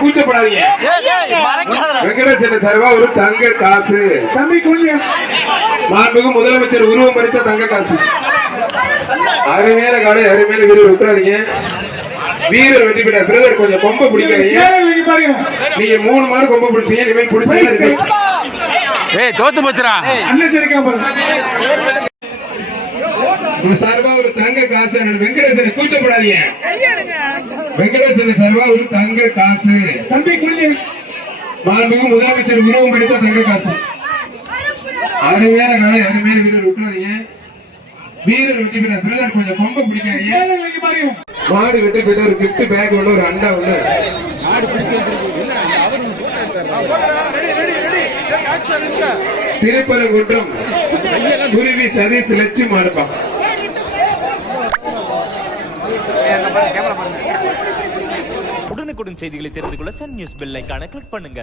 கூச்சப்படாதீங்க. வெங்கடேசன் சார்பா ஒரு தங்க காசு. தம்பி கொஞ்சம் மாண்புமிகு முதலமைச்சர் உருவம் பறித்த தங்க காசு. அருமையான காலை, அருமையான வீரர் விட்டுறாதீங்க. வீரர் வெற்றி பெற்ற பிரதர் கொஞ்சம் கொம்ப பிடிக்காதீங்க. நீங்க 3 மாடு கொம்ப பிடிச்சீங்க, இனிமேல் பிடிச்சீங்க. தோத்து போச்சுரா அண்ணன் சரிக்கா சார்பா ஒரு தங்க காசு. வெங்கடேசன் கூச்சப்படாதீங்க. வெங்கடேசன் சார்பா ஒரு தங்க காசு. தம்பி கொஞ்சம் மாண்புமிகு முதலமைச்சர் உருவம் பறித்த தங்க காசு. அருமையான காலை, அருமையான வீரர் விட்டுறாதீங்க. வீரர் வெற்றி பெற்ற பிரதர் கொஞ்சம் கொம்ப பிடிக்காதீங்க. மாடு வெற்றி பெற்ற ஒரு கிஃப்ட் பேக் உள்ள ஒரு அண்டா உள்ள திருப்பரங்குன்றம் குருவி சதீஷ் லட்சி மாடுப்பா. உடனுக்குடன் செய்திகளை தெரிந்து கொள்ள சன் நியூஸ் பெல் ஐகானை கிளிக் பண்ணுங்க.